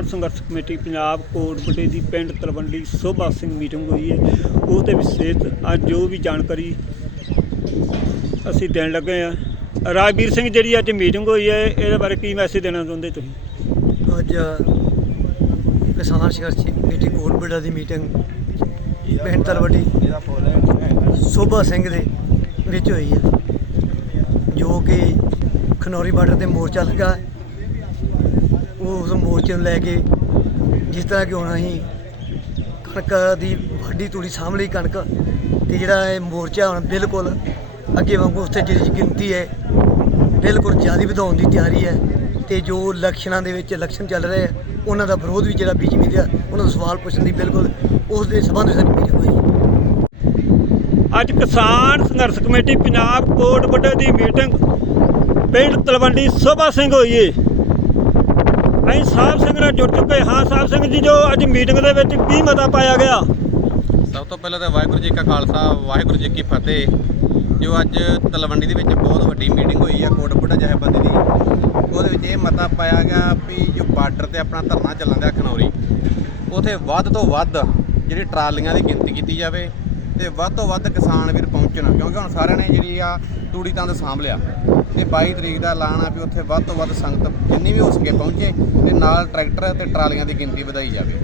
ਕਿਸਾਨ ਸੰਘਰਸ਼ ਕਮੇਟੀ ਪੰਜਾਬ ਕੋਟਬਟੇ ਦੀ ਪਿੰਡ ਤਲਵੰਡੀ ਸੋਭਾ ਸਿੰਘ ਮੀਟਿੰਗ ਹੋਈ ਹੈ। ਉਹ 'ਤੇ ਵਿਸ਼ੇਸ਼ ਅੱਜ ਜੋ ਵੀ ਜਾਣਕਾਰੀ ਅਸੀਂ ਦੇਣ ਲੱਗੇ ਆ ਰਾਜਵੀਰ ਸਿੰਘ ਜਿਹੜੀ ਅੱਜ ਮੀਟਿੰਗ ਹੋਈ ਹੈ, ਇਹਦੇ ਬਾਰੇ ਕੀ ਮੈਸੇਜ ਦੇਣਾ ਚਾਹੁੰਦੇ ਤੁਸੀਂ? ਅੱਜ ਕਿਸਾਨ ਸੰਘਰਸ਼ ਕਮੇਟੀ ਕੋਟਬੇੜਾ ਦੀ ਮੀਟਿੰਗ ਪਿੰਡ ਤਲਵੰਡੀ ਸੋਭਾ ਸਿੰਘ ਦੇ ਵਿੱਚ ਹੋਈ ਹੈ। ਜੋ ਕਿ ਖਨੌਰੀ ਬਾਰਡਰ ਤੇ ਮੋਰਚਾ ਲੱਗਾ ਹੈ। ਉਹ ਉਸ ਮੋਰਚੇ ਨੂੰ ਲੈ ਕੇ ਜਿਸ ਤਰ੍ਹਾਂ ਕਿ ਹੁਣ ਅਸੀਂ ਕਣਕ ਦੀ ਵੱਡੀ ਤੂੜੀ ਸਾਂਭ ਲਈ ਕਣਕ ਤੇ ਜਿਹੜਾ ਇਹ ਮੋਰਚਾ ਹੁਣ ਬਿਲਕੁਲ ਅੱਗੇ ਵਾਂਗੂ ਉੱਥੇ ਜਿਹੜੀ ਗਿਣਤੀ ਹੈ, ਬਿਲਕੁਲ ਜ਼ਿਆਦਾ ਵਧਾਉਣ ਦੀ ਤਿਆਰੀ ਹੈ ਤੇ ਜੋ ਇਲੈਕਸ਼ਨਾਂ ਦੇ ਵਿੱਚ ਇਲੈਕਸ਼ਨ ਚੱਲ ਰਹੇ ਆ, ਉਹਨਾਂ ਦਾ ਵਿਰੋਧ ਵੀ ਜਿਹੜਾ ਬੀਜੇਪੀ ਦਾ, ਉਹਨਾਂ ਨੂੰ ਸਵਾਲ ਪੁੱਛਣ ਦੀ ਬਿਲਕੁਲ ਉਸ ਦੇ ਸਬੰਧ ਵਿੱਚ ਸਾਡੀ ਹੋਈ। ਅੱਜ ਕਿਸਾਨ ਸੰਘਰਸ਼ ਕਮੇਟੀ ਪੰਜਾਬ ਕੋਟ ਕੋਟਬਟੇ ਦੀ ਮੀਟਿੰਗ, ਪਿੰਡ ਤਲਵੰਡੀ ਸੋਭਾ ਸਿੰਘ ਹੋਈ ਏ ਅਸੀਂ ਸਾਹਿਬ ਸਿੰਘ ਨਾਲ ਜੁੜ ਚੁੱਕੇ ਹਾਂ। ਸਾਹਿਬ ਸਿੰਘ ਜੀ, ਜੋ ਅੱਜ ਮੀਟਿੰਗ ਦੇ ਵਿੱਚ ਕੀ ਮਤਾ ਪਾਇਆ ਗਿਆ। ਸਭ ਤੋਂ ਪਹਿਲਾਂ ਤਾਂ ਵਾਹਿਗੁਰੂ ਜੀ ਕਾ ਖਾਲਸਾ, ਵਾਹਿਗੁਰੂ ਜੀ ਕੀ ਫਤਿਹ। ਜੋ ਅੱਜ ਤਲਵੰਡੀ ਦੇ ਵਿੱਚ ਬਹੁਤ ਵੱਡੀ ਮੀਟਿੰਗ ਹੋਈ ਆ ਕੋਟਪੁਰਾ ਜਥੇਬੰਦੀ ਦੀ। ਉਹਦੇ ਵਿੱਚ ਇਹ ਮਤਾ ਪਾਇਆ ਗਿਆ ਵੀ ਜੋ ਬਾਰਡਰ ਤੇ ਆਪਣਾ ਧਰਨਾ ਚੱਲਣ ਦਾ ਖਨੌਰੀ, ਉਥੇ ਵੱਧ ਤੋਂ ਵੱਧ ਜਿਹੜੀ ਟਰਾਲੀਆਂ ਦੀ ਗਿਣਤੀ ਕੀਤੀ ਜਾਵੇ ਤੇ ਵੱਧ ਤੋਂ ਵੱਧ ਕਿਸਾਨ ਵੀਰ ਪਹੁੰਚਣ, ਕਿਉਂਕਿ ਹੁਣ ਸਾਰਿਆਂ ਨੇ ਜਿਹੜੀ ਆ ਤੂੜੀ ਤੰਦ ਸਾਂਭ ਲਿਆ। ਤੇ 22 ਤਰੀਕ ਦਾ ਐਲਾਨ ਆ ਵੀ ਉੱਥੇ ਵੱਧ ਤੋਂ ਵੱਧ ਸੰਗਤ ਜਿੰਨੀ ਵੀ ਹੋ ਸਕੇ ਪਹੁੰਚੇ ਤੇ ਨਾਲ ਟਰੈਕਟਰ ਤੇ ਟਰਾਲੀਆਂ ਦੀ ਗਿਣਤੀ ਵਧਾਈ ਜਾਵੇ।